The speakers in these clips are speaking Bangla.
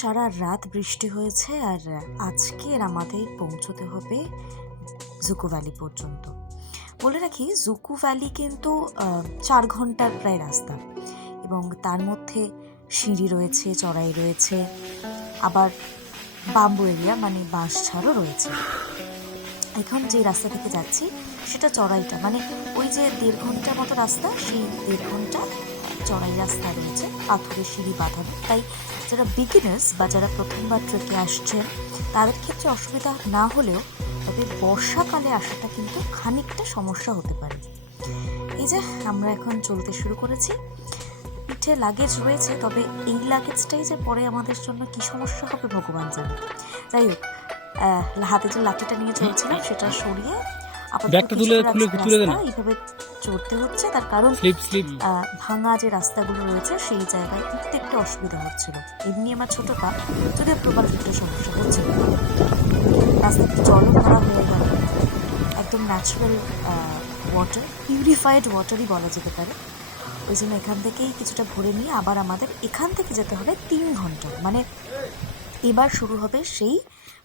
সারা রাত বৃষ্টি হয়েছে আর আজকের আমাদের পৌঁছতে হবে জুকো ভ্যালি পর্যন্ত। বলে রাখি, জুকো ভ্যালি কিন্তু 4 ঘন্টার প্রায় রাস্তা, এবং তার মধ্যে সিঁড়ি রয়েছে, চড়াই রয়েছে, আবার বাম্বু এরিয়া মানে বাঁশঝাড়ও রয়েছে। এখন যে রাস্তা থেকে যাচ্ছি সেটা চড়াইটা, মানে ওই যে 1.5 ঘন্টার মতো রাস্তা, সেই 1.5 ঘন্টা চড়াই রাস্তা রয়েছে, পাথরের সিঁড়ি বাঁধানো। তাই যারা বিগিনার্স বা যারা প্রথমবার ট্রেকে আসছেন তাদের ক্ষেত্রে অসুবিধা না হলেও, তবে বর্ষাকালে আসাটা কিন্তু খানিকটা সমস্যা হতে পারে। এই যে আমরা এখন চলতে শুরু করেছি, পিঠে লাগেজ রয়েছে, তবে এই লাগেজটাই যে পরে আমাদের জন্য কি সমস্যা হবে ভগবান জানে। যাই হোক, হাতে যে লাঠিটা নিয়ে চলছিলাম সেটা সরিয়ে এইভাবে চড়তে হচ্ছে। তার কারণ ভাঙা যে রাস্তাগুলো রয়েছে সেই জায়গায় উঠতে একটু অসুবিধা হচ্ছিল। এমনি আমার ছোট পা, যদিও প্রপার একটু সমস্যা হচ্ছিল। রাস্তাতে জলও ভরা হয়ে গেল, একদম ন্যাচারাল ওয়াটার, পিউরিফাইড ওয়াটারই বলা যেতে পারে। ওই জন্য এখান থেকেই কিছুটা ভরে নিয়ে আবার আমাদের এখান থেকে যেতে হবে 3 ঘন্টা। মানে এবার শুরু হবে সেই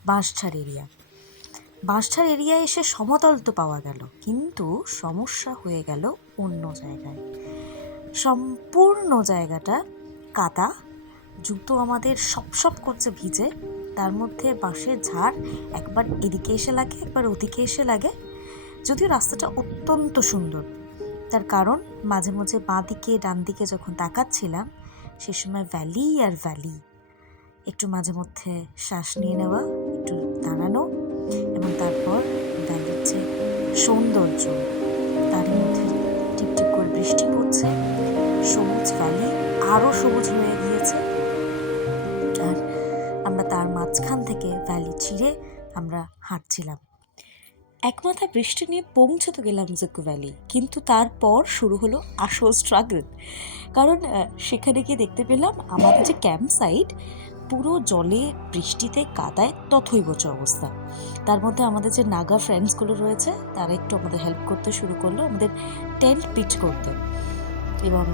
বাঁশঝাড় এরিয়া। বাঁশঝাড় এরিয়ায় এসে সমতল তো পাওয়া গেল, কিন্তু সমস্যা হয়ে গেল অন্য জায়গায়। সম্পূর্ণ জায়গাটা কাদা, জুতো আমাদের সপ করছে ভিজে, তার মধ্যে বাঁশের ঝাড় একবার এদিকে এসে লাগে একবার ওদিকে এসে লাগে। যদিও রাস্তাটা অত্যন্ত সুন্দর, তার কারণ মাঝে মাঝে বাঁ দিকে ডান দিকে যখন তাকাচ্ছিলাম সে সময় ভ্যালি আর ভ্যালি, একটু মাঝে মধ্যে শ্বাস নিয়ে নেওয়া, একটু দাঁড়ানো, এবং তারপর ভ্যালির যে সৌন্দর্য, তার মধ্যে টিপটিপ করে বৃষ্টি পড়ছে, সবুজ ভ্যালি আরও সবুজ হয়ে গিয়েছে, আর আমরা তার মাঝখান থেকে ভ্যালি চিরে আমরা হাঁটছিলাম। একমাথা বৃষ্টি নিয়ে পৌঁছতে গেলাম জুকো ভ্যালি, কিন্তু তারপর শুরু হলো আসল স্ট্রাগল। কারণ সেখানে গিয়ে দেখতে পেলাম আমাদের যে ক্যাম্প সাইট পুরো জলে, বৃষ্টিতে, কাদায় তথৈবচ অবস্থা। তার মধ্যে আমাদের যে নাগা ফ্রেন্ডসগুলো রয়েছে তারা একটু আমাদের হেল্প করতে শুরু করলো, আমাদের টেন্ট পিচ করতে। এবং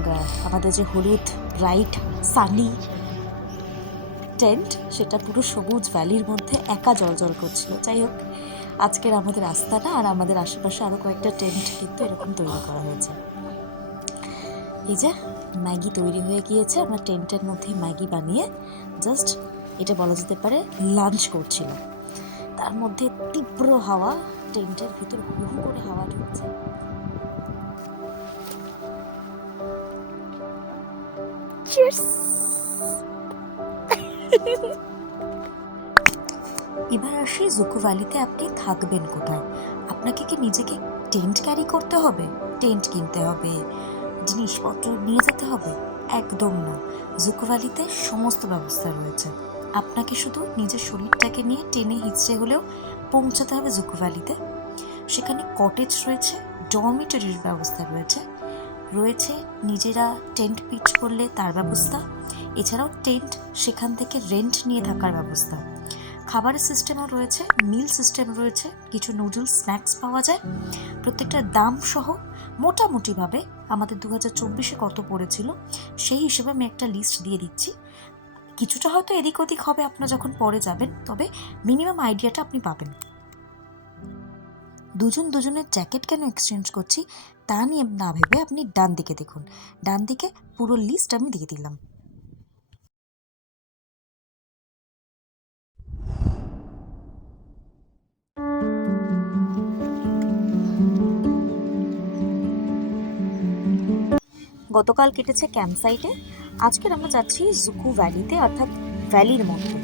আমাদের যে হলুদ ব্রাইট সানি টেন্ট, সেটা পুরো সবুজ ভ্যালির মধ্যে একা জল করছিল। যাই হোক, আজকের আমাদের আস্তানা আর আমাদের আশেপাশে আরও কয়েকটা টেন্ট কিন্তু এরকম তৈরি করা হয়েছে। এই যে ম্যাগি তৈরি হয়ে গিয়েছে, আমরা টেন্টের মধ্যেই ম্যাগি বানিয়ে জাস্ট, এটা বলা যেতে পারে, লাঞ্চ করছিলাম। তার মধ্যে তীব্র হাওয়া, টেন্টের ভিতর হু হু করে হাওয়া ঢুকছে। এবার আসি জুকো ভ্যালিতে আপনি থাকবেন কোথায়। আপনাকে কি নিজেকে টেন্ট ক্যারি করতে হবে, টেন্ট কিনতে হবে, জিনিসপত্র নিয়ে যেতে হবে? একদম না, জুকো ভ্যালিতে সমস্ত ব্যবস্থা রয়েছে। আপনাকে শুধু নিজের শরীরটাকে নিয়ে টেনে হিঁচড়ে হলেও পৌঁছাতে হবে জুকো ভ্যালিতে। সেখানে কটেজ রয়েছে, ডরমিটরির ব্যবস্থা রয়েছে নিজেরা টেন্ট পিচ করলে তার ব্যবস্থা, এছাড়াও টেন্ট সেখান থেকে রেন্ট নিয়ে থাকার ব্যবস্থা। খাবারের সিস্টেমও রয়েছে, মিল সিস্টেম রয়েছে, কিছু নুডলস স্ন্যাক্স পাওয়া যায়। প্রত্যেকটার দাম সহ মোটামুটিভাবে আমাদের 2024-এ কত পড়েছিল সেই হিসেবে আমি একটা লিস্ট দিয়ে দিচ্ছি। কিছুটা হয়তো এদিক ওদিক হবে আপনারা যখন পরে যাবেন, তবে মিনিমাম আইডিয়াটা আপনি পাবেন। দুজনের জ্যাকেট কেন এক্সচেঞ্জ করছি তা নিয়ে না ভেবে আপনি ডান দিকে দেখুন, ডান দিকে পুরো লিস্ট আমি দিয়ে দিলাম। গতকাল কেটেছে ক্যাম্প সাইটে, আজকের আমরা যাচ্ছি জুকো ভ্যালিতে, অর্থাৎ ভ্যালির মধ্যে,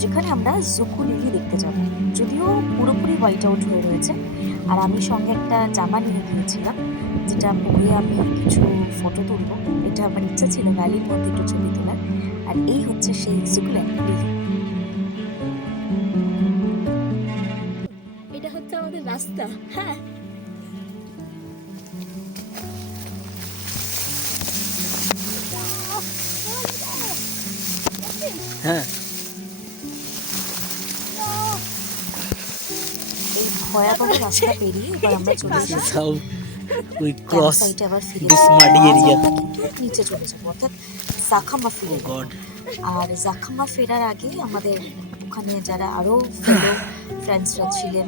যেখানে আমরা জুকো লিলি দেখতে যাব। যদিও পুরোপুরি হোয়াইট আউট হয়ে রয়েছে, আর আমি সঙ্গে একটা জামা নিয়ে গিয়েছিলাম যেটা পরে আমি কিছু ফটো তুলব। এটা আমার ইচ্ছা ছিল ভ্যালির মধ্যে একটু ছবি তোলার। আর এই হচ্ছে সেই জুকো লিলি। এটা হচ্ছে আমাদের রাস্তা। হ্যাঁ, হ্যাঁ, এই ভয়াবহ রাস্তা পেরিয়ে এবার আমরা চলে এসেছি we cross সাইটে, আবার ফিরে this muddy area. কিন্তু নিচে চলে যাবো, অর্থাৎ সাখামা ফিরে। Oh God. আর জাখামা ফেরার আগে আমাদের ওখানে যারা আরও ফেলো ফ্রেন্ডসরা ছিলেন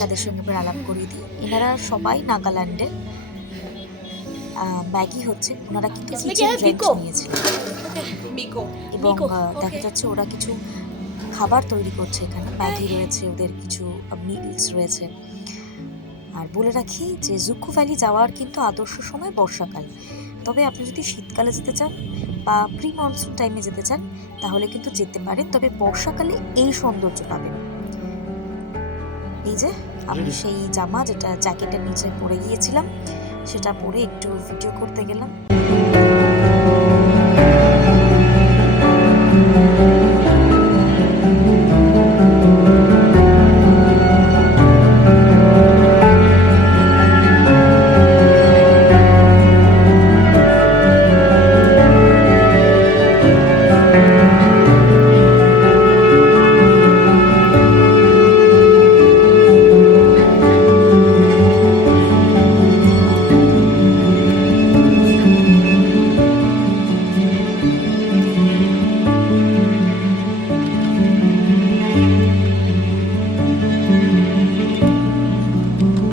তাদের সঙ্গে এবার আলাপ করিয়ে দিই। এনারা সবাই নাগাল্যান্ডের। ম্যাগি হচ্ছে, ওনারা কিন্তু কিচেন রেন্ট নিয়েছিলেন এবং দেখা যাচ্ছে ওরা কিছু খাবার তৈরি করছে এখানে। ম্যাগি রয়েছে, ওদের কিছু মিলস রয়েছে। আর বলে রাখি যে জুকু ভ্যালি যাওয়ার কিন্তু আদর্শ সময় বর্ষাকাল। তবে আপনি যদি শীতকালে যেতে চান বা প্রি মনসুন টাইমে যেতে চান তাহলে কিন্তু যেতে পারেন, তবে বর্ষাকালে এই সৌন্দর্য পাবেন। এই যে আমি সেই জামা যেটা জ্যাকেটের নিচে পরে গিয়েছিলাম সেটা পরে একটু ভিডিও করতে গেলাম।